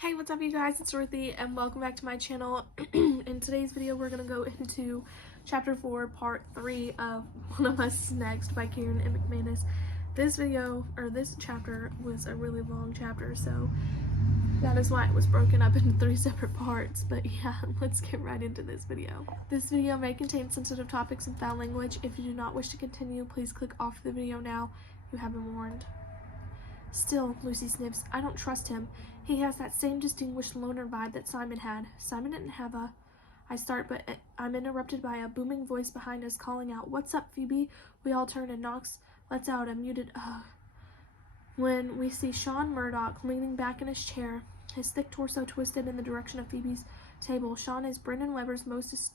Hey, what's up you guys? It's Ruthie and welcome back to my channel. In today's video we're going to go into Chapter 4, Part 3 of One of Us Next by Kieran and McManus. This chapter was a really long chapter, so that is why it was broken up into 3 separate parts. But yeah, let's get right into this video. This video may contain sensitive topics and foul language. If you do not wish to continue, please click off the video now. You have been warned. Still, Lucy sniffs, I don't trust him. He has that same distinguished loner vibe that Simon had. Simon didn't have a... I start, but I'm interrupted by a booming voice behind us calling out, What's up, Phoebe? We all turn and Knox lets out a muted when we see Sean Murdoch leaning back in his chair, his thick torso twisted in the direction of Phoebe's table. Sean is Brendan Weber's most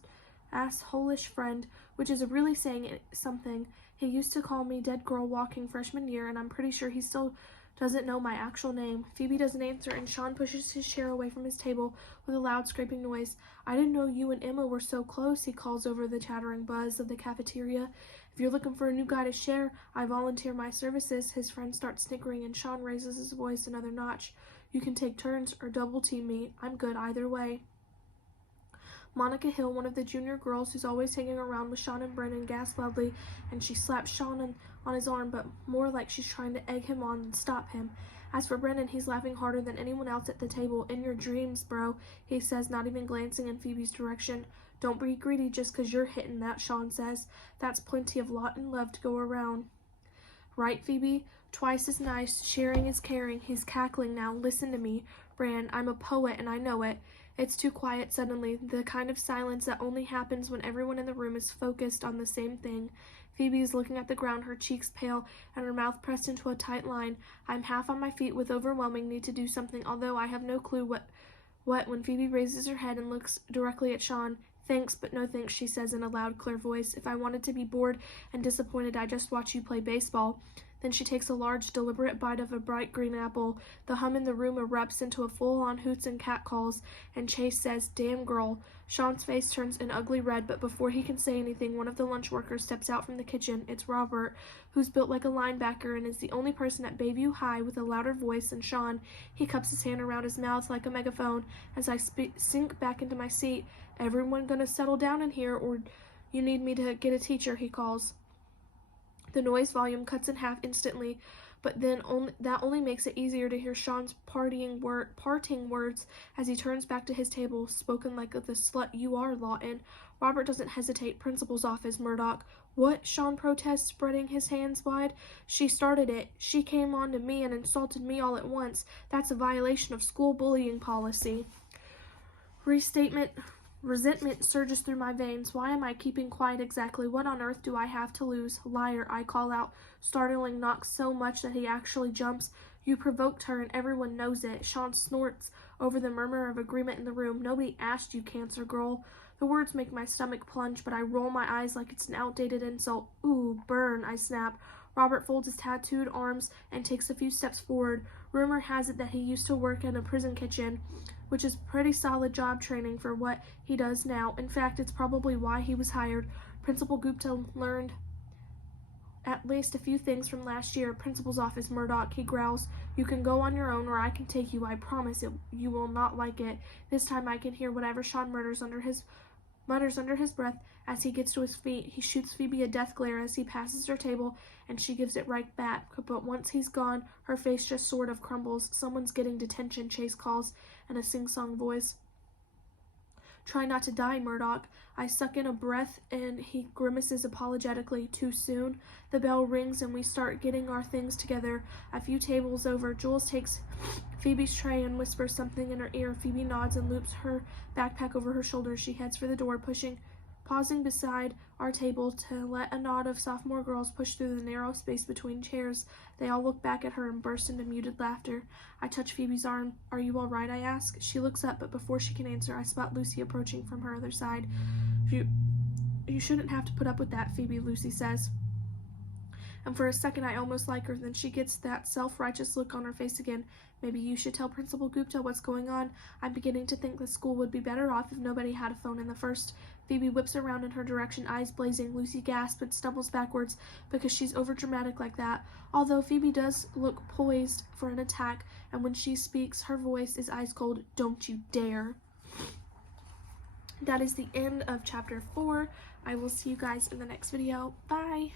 asshole-ish friend, which is really saying something. He used to call me Dead Girl Walking freshman year, and I'm pretty sure he still doesn't know my actual name. Phoebe doesn't answer, and Sean pushes his chair away from his table with a loud scraping noise. I didn't know you and Emma were so close, he calls over the chattering buzz of the cafeteria. If you're looking for a new guy to share, I volunteer my services. His friend starts snickering, and Sean raises his voice another notch. You can take turns or double team me. I'm good either way. Monica Hill, one of the junior girls who's always hanging around with Sean and Brennan, gasps loudly, and she slaps Sean on his arm, but more like she's trying to egg him on and stop him. As for Brennan, he's laughing harder than anyone else at the table. In your dreams, bro, he says, not even glancing in Phoebe's direction. Don't be greedy just 'cause you're hitting that, Sean says. That's plenty of lot and love to go around. Right, Phoebe? Twice as nice. Sharing is caring. He's cackling now. Listen to me, Bran. I'm a poet and I know it. It's too quiet suddenly, the kind of silence that only happens when everyone in the room is focused on the same thing. Phoebe is looking at the ground, her cheeks pale and her mouth pressed into a tight line. I'm half on my feet with overwhelming need to do something, although I have no clue what when Phoebe raises her head and looks directly at Sean. Thanks, but no thanks, she says in a loud, clear voice. If I wanted to be bored and disappointed, I'd just watch you play baseball. Then she takes a large, deliberate bite of a bright green apple. The hum in the room erupts into a full-on hoots and catcalls, and Chase says, Damn girl. Sean's face turns an ugly red, but before he can say anything, one of the lunch workers steps out from the kitchen. It's Robert, who's built like a linebacker and is the only person at Bayview High with a louder voice than Sean. He cups his hand around his mouth like a megaphone as I sink back into my seat. Everyone gonna settle down in here, or you need me to get a teacher, he calls. The noise volume cuts in half instantly, but then that only makes it easier to hear Sean's parting words as he turns back to his table, spoken like the slut you are, Lawton. Robert doesn't hesitate. Principal's office, Murdoch. What? Sean protests, spreading his hands wide. She started it. She came on to me and insulted me all at once. That's a violation of school bullying policy. Resentment surges through my veins. Why am I keeping quiet exactly? What on earth do I have to lose? Liar, I call out, startling Knox so much that he actually jumps. You provoked her and everyone knows it. Sean snorts over the murmur of agreement in the room. Nobody asked you, cancer girl. The words make my stomach plunge, but I roll my eyes like it's an outdated insult. Ooh, burn, I snap. Robert folds his tattooed arms and takes a few steps forward. Rumor has it that he used to work in a prison kitchen, which is pretty solid job training for what he does now. In fact, it's probably why he was hired. Principal Gupta learned at least a few things from last year. Principal's office, Murdoch, he growls. You can go on your own or I can take you. I promise you will not like it. This time I can hear whatever Sean mutters under his breath as he gets to his feet. He shoots Phoebe a death glare as he passes her table, and she gives it right back. But once he's gone, her face just sort of crumbles. Someone's getting detention, Chase calls in a sing-song voice. Try not to die, Murdoch. I suck in a breath, and he grimaces apologetically. Too soon? The bell rings, and we start getting our things together. A few tables over, Jules takes Phoebe's tray and whispers something in her ear. Phoebe nods and loops her backpack over her shoulder. She heads for the door, pausing beside our table to let a knot of sophomore girls push through the narrow space between chairs. They all look back at her and burst into muted laughter. I touch Phoebe's arm. Are you all right, I ask. She looks up, but before she can answer, I spot Lucy approaching from her other side. You shouldn't have to put up with that, Phoebe, Lucy says. And for a second I almost like her. Then she gets that self-righteous look on her face again. Maybe you should tell Principal Gupta what's going on. I'm beginning to think the school would be better off if nobody had a phone in the first Phoebe whips around in her direction, eyes blazing. Lucy gasps but stumbles backwards because she's overdramatic like that. Although Phoebe does look poised for an attack, and when she speaks, her voice is ice cold. Don't you dare. That is the end of chapter 4. I will see you guys in the next video. Bye!